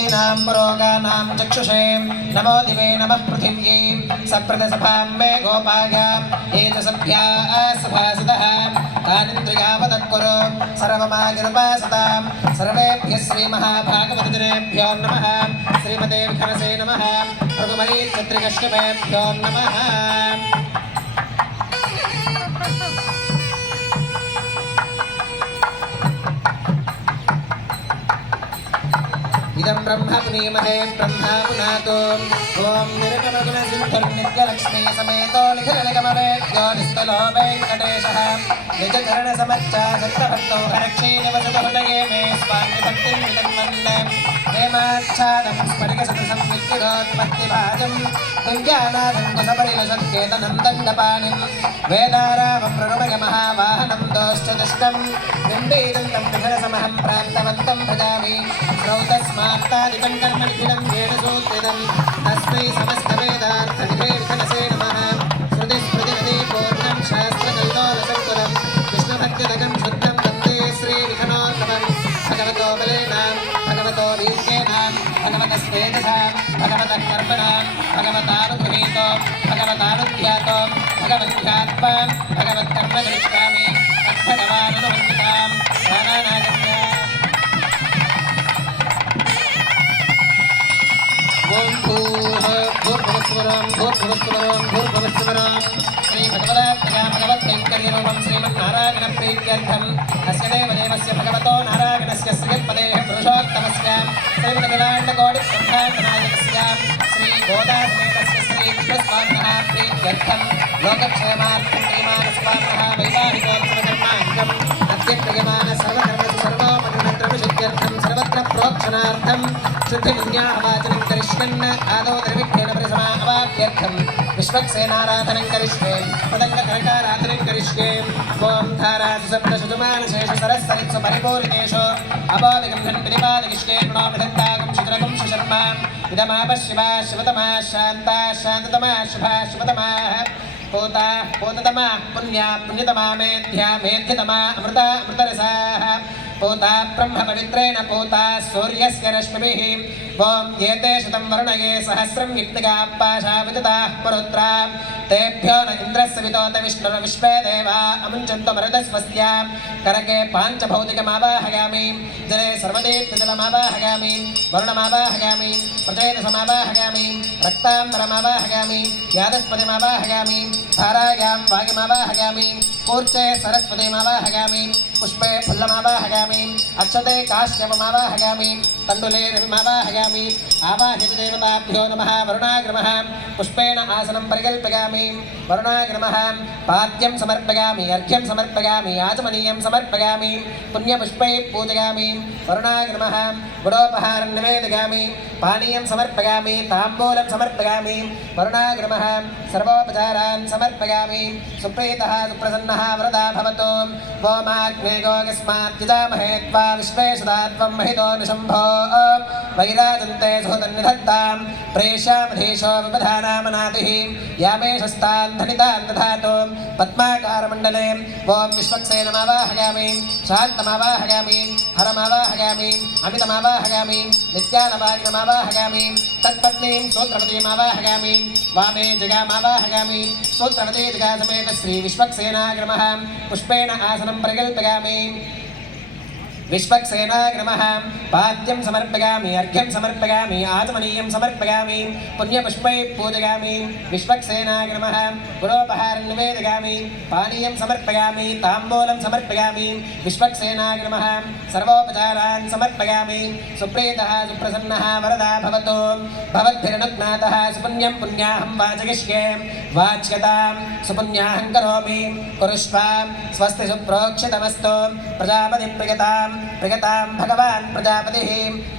दीनां पुरोगानां चक्षुषे नमो दिवे नमः पृथिव्यै सप्रदसभां मे गोपायाम् एतसभ्याः सभासदः तानिन्द्रियावतः कुरु सर्वमागिरुपासतां सर्वेभ्यः श्रीमहाभागवतजनेभ्यो नमः श्रीमते विखनसे नमः प्रभुमरीचत्रिकश्यपेभ्यो नमः इदं ब्रह्म पुनीमहे ब्रह्मा पुनातो ओं निरकमगुणसिन्धुर्नित्यलक्ष्मी समेतो निखिलनिगमवेद्यो निस्तलो वेङ्कटेशः निजचरणसमच्चा सत्रभक्तो हरक्षे निवसतु हृदये मे स्वामिभक्तिं विदन्वन्दे हेमाच्छादं स्फटिकसदृशं विद्युदोत्पत्तिभाजं दिव्यानाथं कुशपरिलसत्केतनं दण्डपाणिं वेदारामं प्रणुमयमहावाहनं दोश्चतुष्टं बिम्बीदन्तं विघनसमहं प्राप्तवन्तं भजामि स्रौतस्मात्तादिकं कर्मनिखिलं येन सूत्रितं तस्मै समस्तवेदार्थनिधे विखनसे नमः श्रुतिस्मृतिनदी पूर्णं शास्त्रकल्लोलसङ्कुलं विष्णुभक्तिदकं शुद्धं वन्दे श्रीविखनोत्तमं भगवतो बलेनां भगवतो वीर्येणां भगवतस्तेजसां भगवतः कर्मणां भगवतानुगृहीतो भगवतानुध्यातो भगवध्यात्मा भगवत्कर्म करिष्यामि तद्भगवाननुवन्दितां प्राणानागम्य ओम भूर्भुवस्वरं श्रीभगवदात्मजा भगवत्कैङ्कर्यरूपं श्रीमन्नारायणप्रीत्यर्थम् अस्य देवदेवस्य भगवतो नारायणस्य श्रीपदेः पुरुषोत्तमस्य श्रीमदखिलाण्डकोटिब्रह्माण्डनायकस्य श्रीगोदासमेतस्य श्रीकृष्णस्वामिनः प्रीत्यर्थं लोकक्षेमार्थं क्रियमाणस्वामिनः वैवाहिकोत्सवकर्माङ्गम् अद्य क्रियमाण सर्वकर्मसु सर्वोपनिषद्यर्थं सर्वत्र प्रोक्षणार्थं शुद्धिपुण्याहवाचनं करिष्यन् आदौ द्रविड्ढेन परिसमावाप्यर्थं विश्वक्सेनाराधनं करिष्ये पदङ्गकरकाराधनं करिष्ये ॐ धारासुसप्तशतमानशेषसरस्सरित्सु परिपूरितेषु अभाविकं धन्विनिपादगिष्टे गुणोमिदन्तागं शुद्रगं सुशर्मा इदमापः शिवा शिवतमा शान्ता शान्ततमा शुभा शुभतमाः पूता पूततमा पुण्या पुण्यतमा मेध्या मेध्यतमा अमृता अमृतरसाः पूता ब्रह्म पवित्रेण पूता सूर्यस्य रश्मिभिः ओं एते शतं वर्णये सहस्रं युक्तिकापाशा विदताः पुरुत्रा तेभ्यो न इन्द्रस्य वितोत विष्णुर्विश्वे देवा अमुञ्चन्तु मरुदस्वस्य करके पाञ्चभौतिकमावाहयामि जले सर्वदेवजलमावाहयामि वरुणमावाहयामि प्रचेतसमावाहयामि रक्ताम्बरमावाहयामि यादस्पतिमावाहयामि धारायां वायुमावाहयामि कूर्चे सरस्वतीमावाहयामि पुष्पे फुल्लमावाहयामि अक्षते काश्यपमावाहयामि तण्डुले रविमावाहयामि आवाह्यति देवताभ्यो नमः वरुणाग्रमः पुष्पेण आसनं परिकल्पयामि वरुणाग्रमः पाद्यं समर्पयामि अर्घ्यं समर्पयामि आचमनीयं समर्पयामि पुण्यपुष्पैः पूजयामि वरुणाग्रमः गुडोपहारं निवेदयामि पानीयं समर्पयामि ताम्बूलं समर्पयामि वरुणाग्रमः सर्वोपचारान् समर्पयामि सुप्रीतः सुप्रसन्नः वरदा भवतु वोमाग्ने गोगस्मात् त्वा विश्वेशदात्वं महितो निशम्भो वैराजन्ते सुहृदन्निधत्तां प्रेष्यामधीशो विपधानामनातिः यामेशस्तान् धनितान् दधातु पद्माकारमण्डले ॐ विश्वक्सेनमावाहयामि शान्तमावाहयामि हरमावाहयामि अमितमावाहयामि नित्यानवागिनमावाहयामि तत्पत्नीं सूत्रवतीमावाहयामि वामे जगामावाहयामि सूत्रवती जगासमेत श्रीविश्वक्सेनाग्रमः पुष्पेण आसनं परिकल्पयामि विश्वक्सेनाग्रमः पाद्यं समर्पयामि अर्घ्यं समर्पयामि आचमनीयं समर्पयामि पुण्यपुष्पैः पूजयामि विश्वक्सेनाग्रमः गुडोपहारं निवेदयामि पानीयं समर्पयामि ताम्बूलं समर्पयामि विश्वक्सेनाग्रमः सर्वोपचारान् समर्पयामि सुप्रीतः सुप्रसन्नः वरदा भवतु भवद्भिरनुज्ञातः सुपुण्यं पुण्याहं वाचयिष्ये वाच्यतां सुपुण्याहं करोमि कुरुष्वा स्वस्ति सुप्रोक्षितमस्तु प्रजापतिं प्रियतां भगवान् प्रजापतिः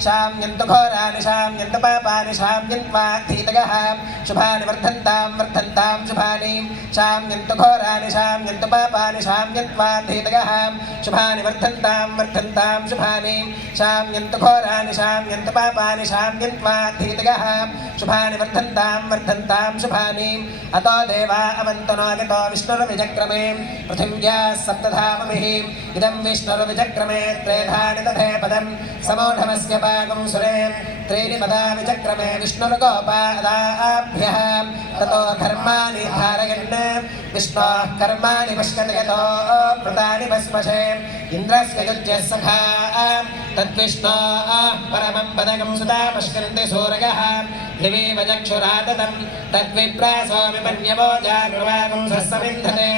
शाम्यन्तु घोराणि शाम्यन्तु पापानि शाम्यन्त्वा धीतयः शुभानि वर्धन्तां शुभानि शाम्यन्तु घोराणि शाम्यन्तु पापानि शाम्यन्त्वा धीतयः शुभानि वर्धन्तां शुभानि शाम्यन्तु घोराणि शाम्यन्तु पापानि शाम्यन्त्वा धीतयः शुभानि वर्धन्तां शुभानि अतो देवा अवन्तु नागतो विष्णुर्विचक्रमे पृथिव्याः सप्तधामभिः इदं विष्णुर्विचक्रमे त्रेधानि तथे पदं समूढमस्य पाकं सुरे त्रीणि पदानि चक्रमे विष्णुर्गोपादाभ्यः ततो धर्माणि धारयन् विष्णोः कर्माणि पश्यति यतो कृतानि भस्मशे इन्द्रस्य युज्यः सखा तद्विष्णोः परमं पदकं सदा पश्यन्ति सूरयः दिवि वचक्षुरादतं तद्विप्रासो विपन्यवो जागृवागं सस्समिन्धते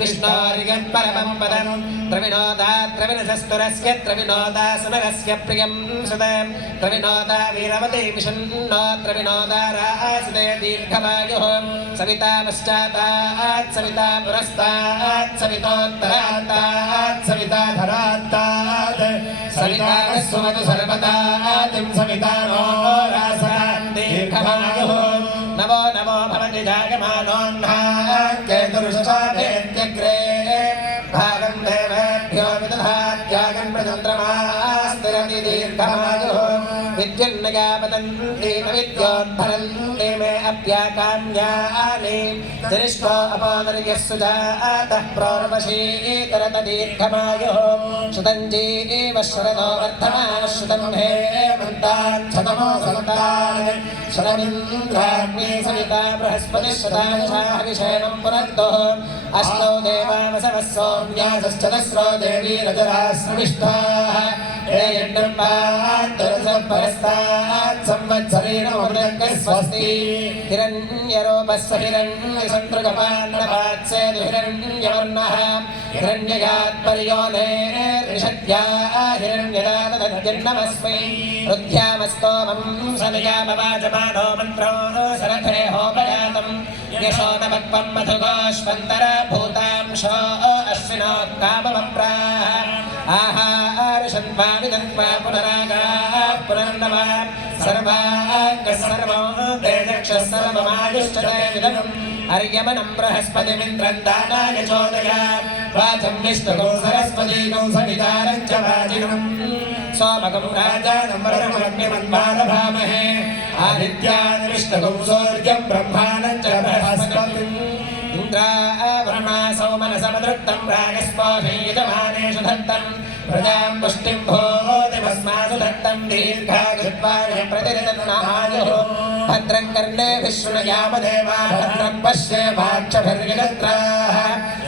विष्णोरिगत्परमं पदं त्रविनोदा त्रविनसस्तुरस्य त्रविनोदा सुनरस्य प्रियं सुते त्रविनोदा वीरवती विषण्णो त्रविनोदा रासते दीर्घमायुः सविता पश्चातात् सविता पुरस्तात् सवितोत्तरात्तात् सविता धरात्तात् सविता सुमतु सर्वदातिं सविता नो रासतान् दीर्घमायुः नमो नमो भवति जायमानोऽह्नाकेतुरुषादेत्यग्रे भागं देवेभ्यो विदधात्यागन् प्रचन्द्रमास्तिरति दीर्घमायुः विद्युन्नगापतन्ति विद्योद्भरन्ति मे अप्याकाम्यानि दरिष्ठो अपोदर्यः सुजातः प्रोर्वशीतरत दीर्घमायुः श्रुतञ्जीव शरदो वर्धमाः श्रुतं हेमन्तान् शतमो सन्तान् शतमिन्द्राग्नि सविता बृहस्पतिः शतादशाः विषेमं पुनर्दुः अष्टौ देवावसवः सौम्यासश्चतस्रो देवी रजरास्रविष्टाः परस्तात् संवत्सरेण मृदङ्गः स्वस्ति हिरण्यरूपस्य हिरण्यसन्तृगपान्नपात्सेतु हिरण्यवर्णः हिरण्ययात्पर्योने ऋषद्या हिरण्यदातदन्नमस्मै रुद्ध्यामस्तोमं सनिजामवाचमानो मन्त्रो सरथे होपयातं यशो नमक्वं मधुगोष्वन्तरा भूतांशो अश्विनोत्काममप्राः आहारशन्वामिदन्त्वा पुनरागाः पुनर्नवा सर्वाङ्गः सर्वो तेजक्षः सर्वमायुश्चते विदम् अर्यमनं बृहस्पतिमिन्द्रं दानाय चोदया वाचं विष्णुगं सरस्वतीगं सवितारं च वाजिनं सोमगं राजानं वरमग्निमन्वादभामहे आदित्यान् विष्णुगं सूर्यं ब्रह्माणं च बृहस्पतिम् इन्द्रावरुणा सौमनसमदृक्तं रागस्पोषयितमानेषु धत्तं प्रजां पुष्टिं भूतिभस्मासु दत्तं दीर्घायुत्वाय प्रतिरतनुनायुः भद्रं कर्णेभिः शृणुयामदेवाः भद्रं पश्येमाक्षभिर्यजत्राः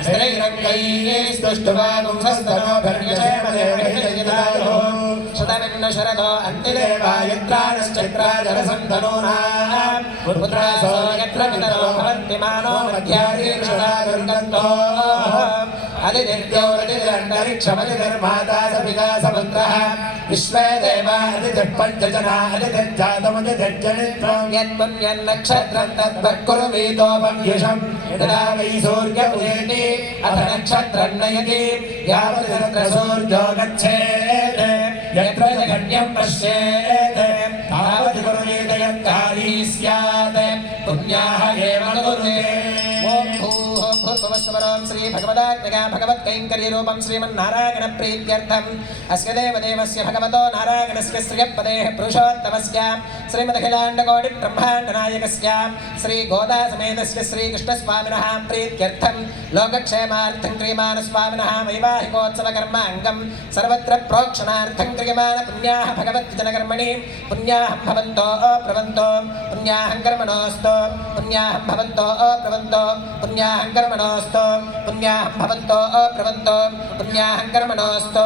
स्त्रीरङ्गैः स्तुष्टुवागुंसस्तनोभिर्यजेमदेवैर्यजितायुः शतमिन्न शरदो अन्तिदेवायुत्राणश्चक्राजलसन्धनूनां पुत्रासो यत्र पितरो भवन्ति मानो मध्यारीर्षदा दुर्गन्धो अधिदित्योरधिरन्तरिक्षमधिर्माता स पिता स पुत्रः विश्वे देवा अधिजः पञ्चजना अधिजज्जातमधिजज्जनित्वं यत्पुण्यन्नक्षत्रं तद्वक्कुरु वीतोपव्युषम् यदा वै सूर्य उदेति अथ नक्षत्रं नयति यावत् तत्र सूर्यो गच्छेत् यत्र जगन्यं पश्येत् तावत् कुरुवीतयत्कारी स्यात् पुण्याः एव कुरुते ॐ भूर्भुवस्वरं श्री भगवदात्मका भगवत्कैङ्कर्यरूपं श्रीमन्नारायण प्रीत्यर्थम् अस्य देवदेवस्य भगवतो नारायणस्य श्रियपदेः पुरुषोत्तमस्य श्रीमदखिलाण्डकोटिब्रह्माण्डनायकस्य श्रीगोदासमेतस्य श्रीकृष्णस्वामिनः प्रीत्यर्थं लोकक्षेमार्थं क्रियमाणस्वामिनः वैवाहिकोत्सवकर्माङ्गं सर्वत्र प्रोक्षणार्थं क्रियमाण पुण्याः भगवद्जनकर्मणि पुण्याहं भवन्तो प्रवन्तो पुण्याहं कर्मणोऽस्तु पुण्याहं भवन्तो प्रवन्तो पुण्याहं कर्मणोऽस्तु पुण्याहं भवन्तो प्रवन्तो पुण्याहं कर्मणोऽस्तु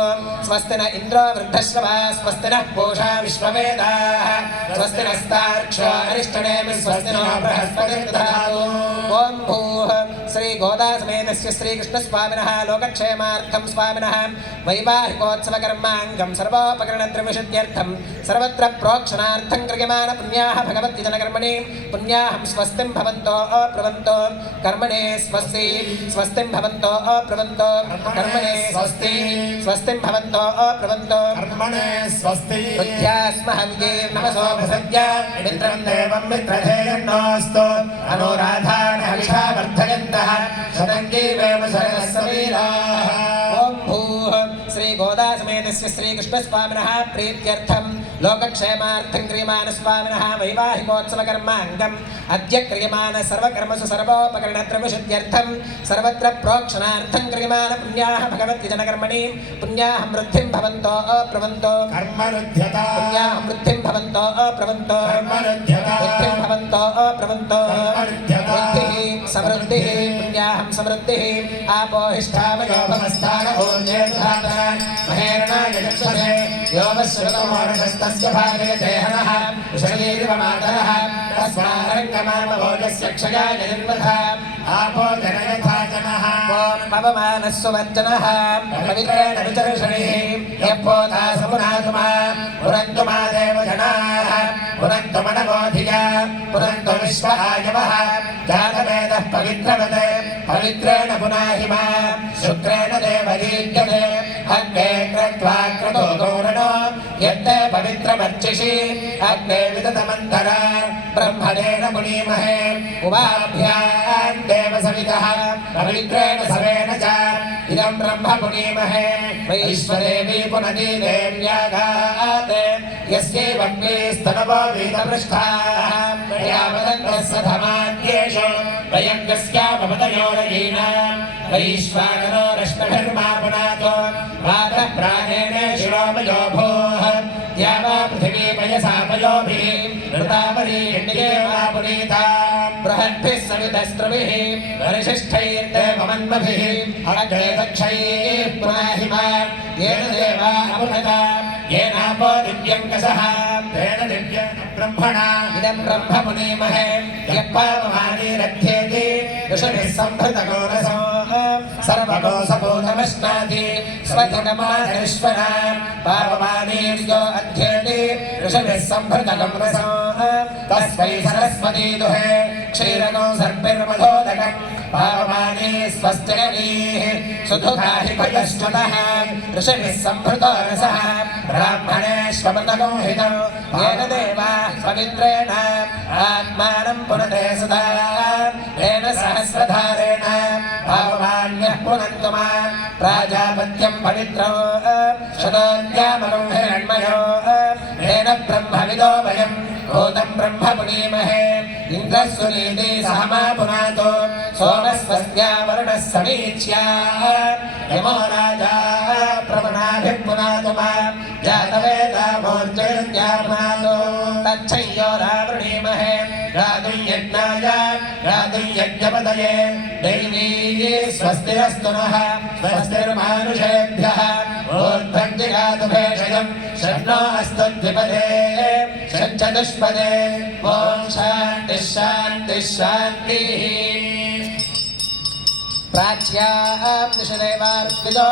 स्वस्ति न इन्द्रो वृद्धश्रवा स्वस्ति नः पूषा विश्ववेदाः स्वस्ति नस्तार्क्ष्यो अरिष्टनेमि स्वस्ति नो बृहस्पतिर्दधातु ॐ भूः श्रीगोदासमेतस्य श्रीकृष्णस्वामिनः लोकक्षेमार्थं स्वामिनः वैवाहिकोत्सवकर्माङ्गं सर्वोपकरणद्रव्यशुद्ध्यर्थं सर्वत्र प्रोक्षणार्थं क्रियमाण पुण्याः भगवद्जनकर्मणि पुण्याहं स्वस्तिं भवन्तो प्रवन्तो कर्मणे स्वस्ति स्वस्तिं भवन्तो प्रवन्तो कर्मणे स्वस्ति स्वस्तिं भवन्तो प्रवन्तो कर्मणे स्वस्ति बुद्ध्यास्महव्ये नमसो भसद्य मित्रं देवं मित्रधेयन्नोऽस्तु अनुराधान् हविषा वर्धयन्तः शतं जीवेम शरदः समीराः ॐ भूः श्रीगोदासमेत भगवतस्य श्रीकृष्णस्वामिनः प्रीत्यर्थं लोकक्षेमार्थं क्रियमाणस्वामिनः वैवाहिकोत्सवकर्माङ्गम् अद्य क्रियमाण सर्वकर्मसु सर्वोपकरणद्रव्यशुद्ध्यर्थं सर्वत्र प्रोक्षणार्थं क्रियमाण पुण्याः भगवति जनकर्मणि पुण्याः वृद्धिं भवन्तो अप्रवन्तो कर्मरुध्यता पुण्याः वृद्धिं भवन्तो अप्रवन्तो कर्मरुध्यता वृद्धिं भवन्तो अप्रवन्तो वृद्धिः समृद्धिः पुण्याहं समृद्धिः आपोहिष्ठावयो भवस्तान ओर्जेधाता महेरणाय गच्छसे योमश्रुतमोरसस्तस्य भागयते हनः उषयेरिव मातरः तस्मारङ्गमामभोजस्य क्षयाय जन्मथा आपो जनयथा जनः पवमानः सुवर्जनः पवित्रेण विचर्षणिः यप्पोधा समुनातुमा पुरन्तु मा देव जनाः पुरन्तु मनवोधिया पुरन्तु विश्व आयवः जातवेदः पवित्रवत् पवित्रेण पुनाहि मा शुक्रेण देवदीज्यते अग्ने कृत्वा क्रतो गौरणो यत्ते पवित्रमर्चिषि अग्ने विदतमन्तरा ब्रह्मणेन मुनीमहे उवाभ्याम् देव सवितः पवित्रेण सवेन च इदं ब्रह्म पुनीमहे वैश्वदेवी पुनदी देव्यागात् यस्यैवग्नेस्तनवो वीतपृष्ठाः यावदन्तः सधमाद्येषु वयं यस्यावपतयोरयीनाम् वैश्वानरो रश्मिभिर्मा पुनातो वातः प्राणेन शिरोमयो भूः द्यावा पृथिवी पयसापयोभिः ऋतावरीण्ये वा पुनीता बृहद्भिः सवितस्त्रुभिः वरिशिष्ठैर्देवमन्मभिः अग्रे दक्षैः पुनाहि मा येन देवा अमुनता येनापो दिव्यं कसः तेन दिव्यं ब्रह्मणा इदं ब्रह्म पुनीमहे यः पावमानीरथ्येति ऋषभिः सम्भृतगोरसो सर्वगोसपूतमश्नाति स्वधिनमाधरीश्वरा पावमानीर्यो अध्येति ऋषभिः सम्भृतगोरसो तस्मै सरस्वती दुहे क्षीरगो सर्पिर्मधोदकम् पावमानी स्वस्तिगणीः सुधुधा हि भयश्च्युतः ऋषभिः सम्भृतो रसः ब्राह्मणेष्वमृतगो हितं येन देवाः पवित्रेण आत्मानं पुनते सदा तेन सहस्रधारेण पावमान्यः पुनन्तु मा प्राजापत्यं पवित्रो शतोऽद्यामगो हिरण्मयो तेन ब्रह्मविदो वयम् भूतं ब्रह्म पुनीमहे इन्द्रः सुनीति सह मा पुनातो सोमस्वस्त्या वरुणः समीच्या यमो राजा प्रवणाभिः पुनातु मा जातवेदा मोर्जयत्या पुनातो तच्छय्यो रावृणीमहे गातुं यज्ञाय गातुं यज्ञपतये दैवी स्वस्तिरस्तु नः स्वस्तिर्मानुषेभ्यः ऊर्ध्वं भेषजं षण्णो अस्तु द्विपदे षट्चतुष्पदे ॐ शान्तिः शान्तिः शान्तिः प्राच्यां दिशदेवार्पितो